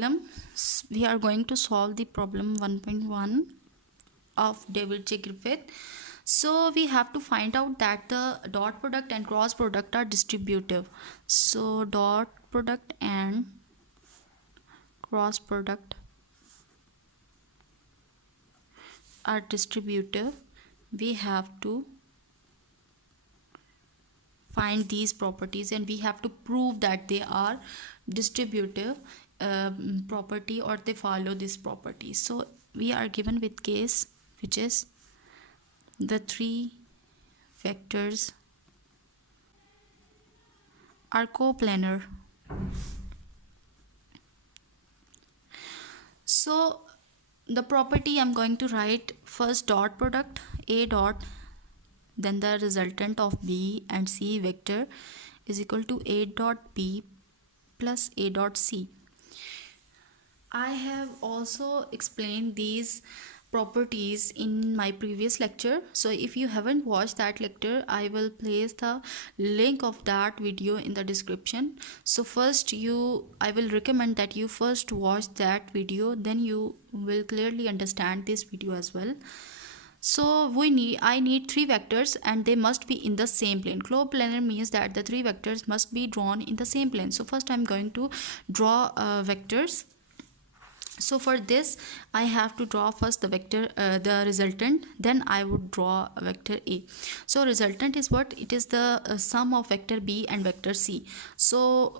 problem. We are going to solve the problem 1.1 of David J. Griffith. So we have to find out that the dot product and cross product are distributive. So dot product and cross product are distributive. We have to find these properties and we have to prove that they are distributive property or they follow this property. So we are given with case which is the three vectors are coplanar. So the property I'm going to write first dot product A dot, then the resultant of B and C vector is equal to A dot B plus A dot C. I have also explained these properties in my previous lecture, so if you haven't watched that lecture, I will place the link of that video in the description. So first I will recommend that you first watch that video, then you will clearly understand this video as well. So I need three vectors and they must be in the same plane. Coplanar means that the three vectors must be drawn in the same plane. So first I'm going to draw vectors. So for this I have to draw first the vector, the resultant, then I would draw a vector A. So resultant is what? It is the sum of vector B and vector C. So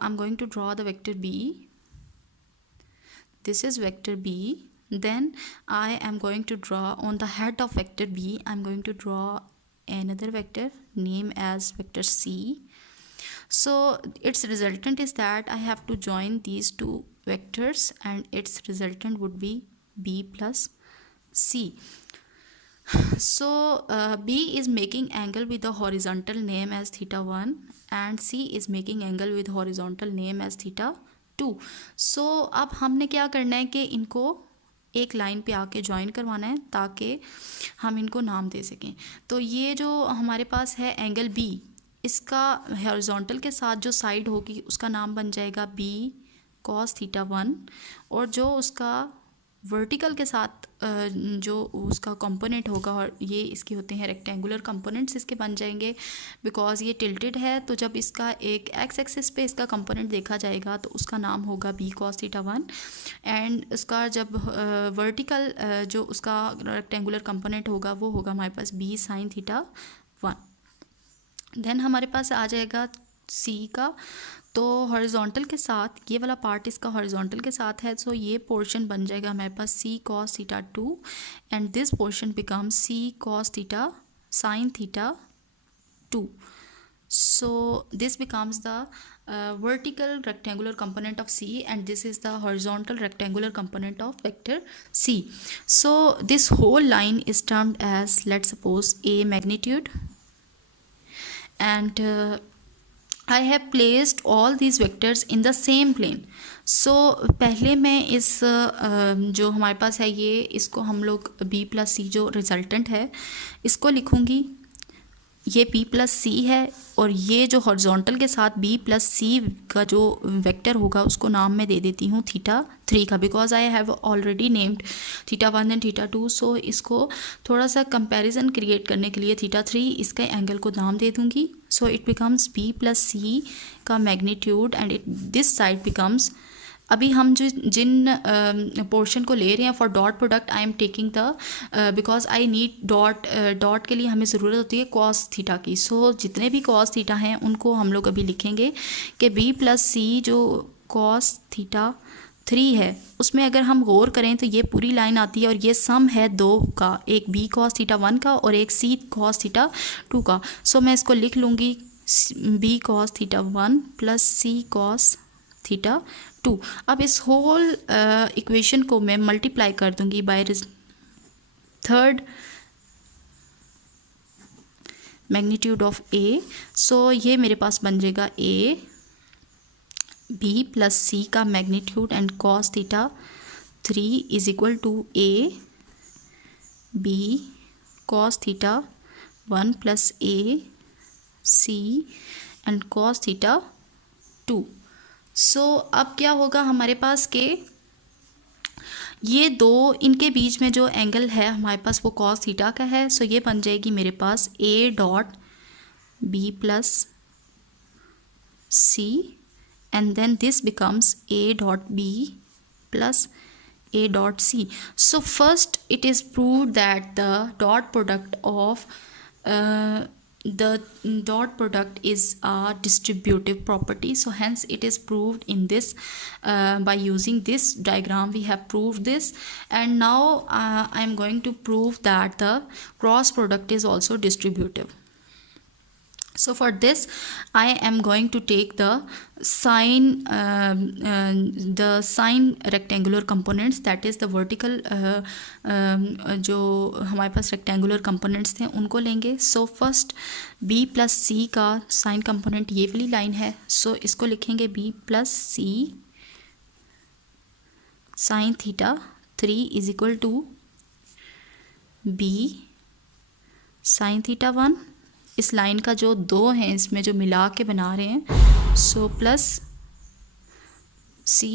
I'm going to draw the vector B. This is vector B. Then I am going to draw on the head of vector B, I'm going to draw another vector name as vector C. So its resultant is that I have to join these two vectors and its resultant would be B plus C. So B is making angle with the horizontal name as theta 1 and C is making angle with horizontal name as theta 2. So अब हमने क्या करना है कि इनको एक line पे आके ज्वाइन करवाना है ताकि हम इनको नाम दे सकें. तो ये जो हमारे पास है एंगल B, इसका हॉरिजॉन्टल के साथ जो साइड होगी उसका नाम बन जाएगा B cos थीटा 1 और जो उसका वर्टिकल के साथ जो उसका कंपोनेंट होगा, और ये इसके होते हैं रेक्टेंगुलर कंपोनेंट्स, इसके बन जाएंगे बिकॉज ये टिल्टेड है. तो जब इसका एक एक्स एक्सिस पे इसका कंपोनेंट देखा जाएगा तो उसका नाम होगा B cos थीटा 1 एंड उसका जब वर्टिकल जो उसका रेक्टेंगुलर कंपोनेंट होगा वो होगा हमारे पास B sin थीटा 1. देन हमारे पास आ जाएगा C का. तो हॉरिजॉन्टल के साथ ये वाला पार्ट इसका हॉरिजॉन्टल के साथ है, सो ये पोर्शन बन जाएगा हमारे पास C cos theta 2 and this portion becomes C cos theta sin theta 2. So this becomes the vertical rectangular component of C and this is the horizontal rectangular component of vector C. So this whole line is termed as, let's suppose, A magnitude and I have placed all these vectors in the same plane. So पहले मैं इस जो हमारे पास है ये इसको हम लोग B plus C जो रिजल्टेंट है इसको लिखूँगी. ये B plus C है और ये जो हॉरिजॉन्टल के साथ B plus C का जो वेक्टर होगा उसको नाम मैं दे देती हूँ थीटा 3 का, because I have already named theta 1 and theta 2. सो इसको थोड़ा सा कंपैरिजन क्रिएट करने के लिए थीटा 3 इसका एंगल को नाम दे दूँगी. So it becomes B plus C का magnitude and this side becomes, अभी हम जिन पोर्शन को ले रहे हैं for dot product I am taking the because I need dot के लिए हमें ज़रूरत होती है कॉस थीटा की. सो जितने भी कॉस थीटा हैं उनको हम लोग अभी लिखेंगे कि B plus C जो कॉस थीटा 3 है उसमें अगर हम गौर करें तो ये पूरी लाइन आती है और ये सम है दो का, एक B cos थीटा 1 का और एक C cos थीटा 2 का. सो मैं इसको लिख लूँगी B cos theta 1 plus C cos theta 2. अब इस होल इक्वेशन को मैं मल्टीप्लाई कर दूंगी by third magnitude of A. सो ये मेरे पास बन जाएगा A B plus C का magnitude and cos theta 3 is equal to A B cos theta 1 plus A C and cos theta 2. So अब क्या होगा हमारे पास के ये दो इनके बीच में जो एंगल है हमारे पास वो कॉस थीटा का है। सो ये बन जाएगी मेरे पास a dot b plus c and then this becomes a dot b plus a dot c. So first it is proved that the dot product of the dot product is a distributive property. So hence it is proved in this by using this diagram we have proved this. And now I am going to prove that the cross product is also distributive. So for this I am going to take the sine rectangular components, that is the vertical जो हमारे पास rectangular components थे उनको लेंगे. So first b plus c का sine component ये वाली line है. So इसको लिखेंगे b plus c sin theta 3 is equal to b sin theta 1. इस लाइन का जो दो हैं इसमें जो मिला के बना रहे हैं. So plus C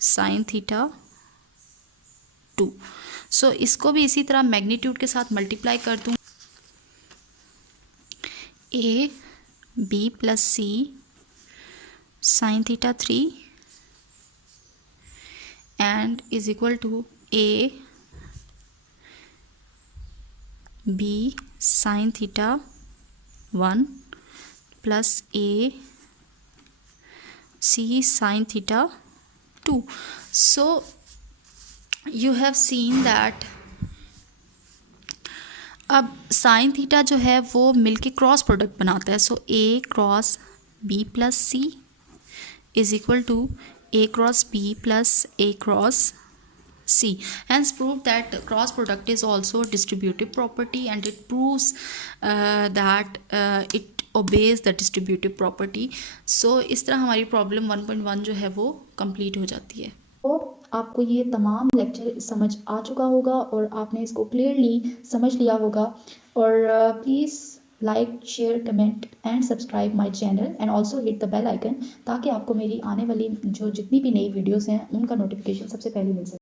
sine theta 2. सो इसको भी इसी तरह मैग्नीट्यूड के साथ मल्टीप्लाई कर दूँ. A B plus C sine theta 3 and is equal to A B sine theta 1 plus a c sin theta 2. So you have seen that अब sine theta जो है वो मिलके क्रॉस प्रोडक्ट बनाता है. So a cross b plus C is equal to a cross b plus a cross C. Hence proved that cross product is also distributive property and it proves that it obeys the distributive property. So इस तरह हमारी problem 1.1 जो है वो complete हो जाती है. तो आपको ये तमाम लेक्चर समझ आ चुका होगा और आपने इसको क्लियरली समझ लिया होगा. और please like share comment and subscribe my channel and also hit the bell icon ताकि आपको मेरी आने वाली जो जितनी भी नई वीडियोस हैं उनका नोटिफिकेशन सबसे पहले मिल सके.